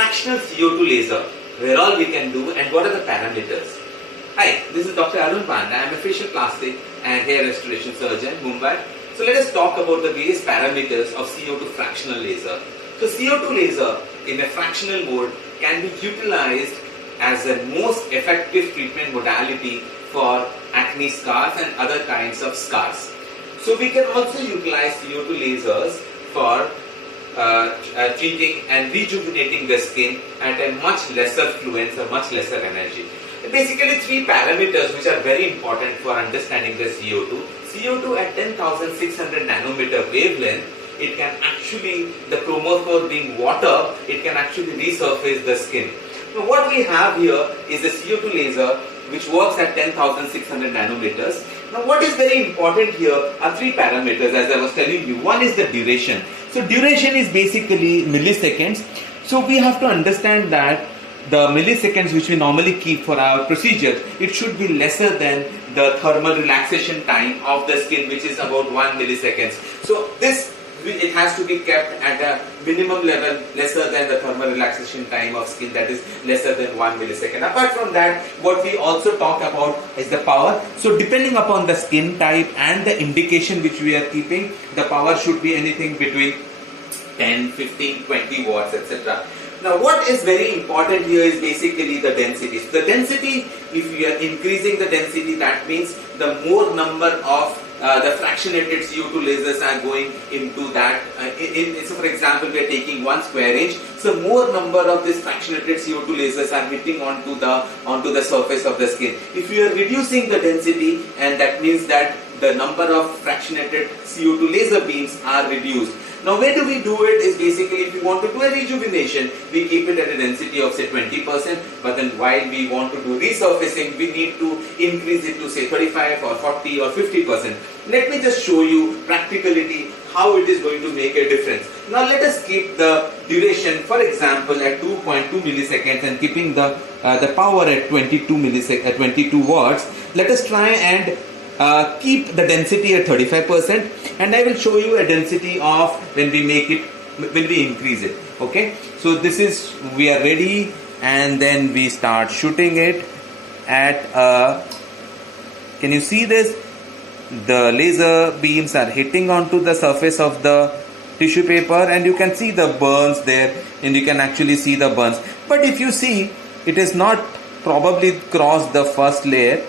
fractional CO2 laser, where all we can do and what are the parameters. Hi, this is Dr. Arun Panda. I am a facial plastic and hair restoration surgeon, Mumbai. So let us talk about the various parameters of CO2 fractional laser. So CO2 laser in a fractional mode can be utilized as the most effective treatment modality for acne scars and other kinds of scars. So we can also utilize CO2 lasers for treating and rejuvenating the skin at a much lesser fluence or much lesser energy. Basically three parameters which are very important for understanding the CO2. CO2 at 10,600 nanometer wavelength, it can actually, the chromophore being water, it can actually resurface the skin. Now what we have here is a CO2 laser which works at 10,600 nanometers. Now what is very important here are three parameters as I was telling you. One is the duration. So duration is basically milliseconds. So we have to understand that the milliseconds which we normally keep for our procedure, it should be lesser than the thermal relaxation time of the skin, which is about 1 milliseconds. So this, it has to be kept at a minimum level lesser than the thermal relaxation time of skin, that is lesser than 1 millisecond. Apart from that, what we also talk about is the power. So depending upon the skin type and the indication which we are keeping, the power should be anything between 10, 15, 20 watts, etc. Now what is very important here is basically the density. So the density, if we are increasing the density, that means the more number of the fractionated CO2 lasers are going into that. So for example, we are taking 1 square inch. So more number of these fractionated CO2 lasers are hitting onto the surface of the skin. If you are reducing the density, and that means that the number of fractionated CO2 laser beams are reduced. Now where do we do it is basically if we want to do a rejuvenation, we keep it at a density of say 20%, but then while we want to do resurfacing, we need to increase it to say 35 or 40 or 50%. Let me just show you practicality how it is going to make a difference. Now let us keep the duration, for example, at 2.2 milliseconds and keeping the power at 22 watts. Let us try and keep the density at 35%, and I will show you a density of when we increase it. Okay, so this is, we are ready, and then we start shooting it at can you see this? The laser beams are hitting onto the surface of the tissue paper, and you can see the burns there, and you can actually see the burns. But if you see, it is not probably crossed the first layer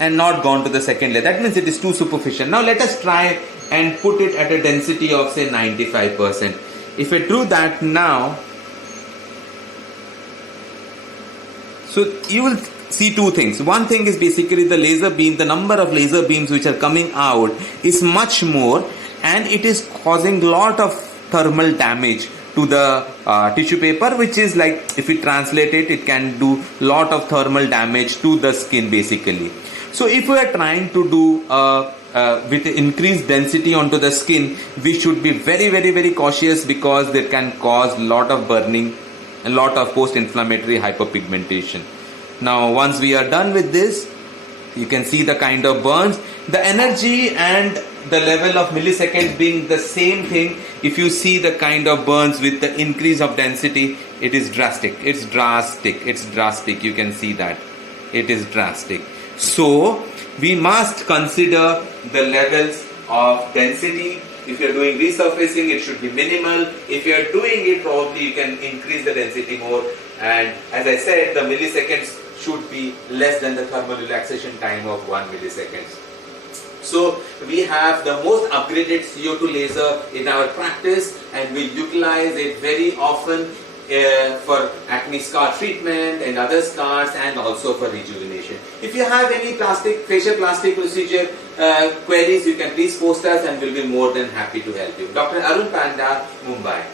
and not gone to the second layer. That means it is too superficial. Now let us try and put it at a density of say 95%. If I do that now, so you will see two things. One thing is basically the laser beam, the number of laser beams which are coming out is much more, and it is causing lot of thermal damage to the tissue paper, which is like, if we translate it, it can do lot of thermal damage to the skin basically. So if we are trying to do with increased density onto the skin, we should be very cautious, because they can cause lot of burning and lot of post-inflammatory hyperpigmentation. Now once we are done with this, you can see the kind of burns, the energy and the level of milliseconds being the same thing. If you see the kind of burns with the increase of density, it is drastic. It's drastic. You can see that it is drastic. So we must consider the levels of density. If you are doing resurfacing, it should be minimal. If you are doing it, probably you can increase the density more. And as I said, the milliseconds should be less than the thermal relaxation time of 1 millisecond. So we have the most upgraded CO2 laser in our practice, and we utilize it very often for acne scar treatment and other scars, and also for rejuvenation. If you have any facial plastic procedure queries, you can please post us, and we'll be more than happy to help you. Dr. Arun Panda, Mumbai.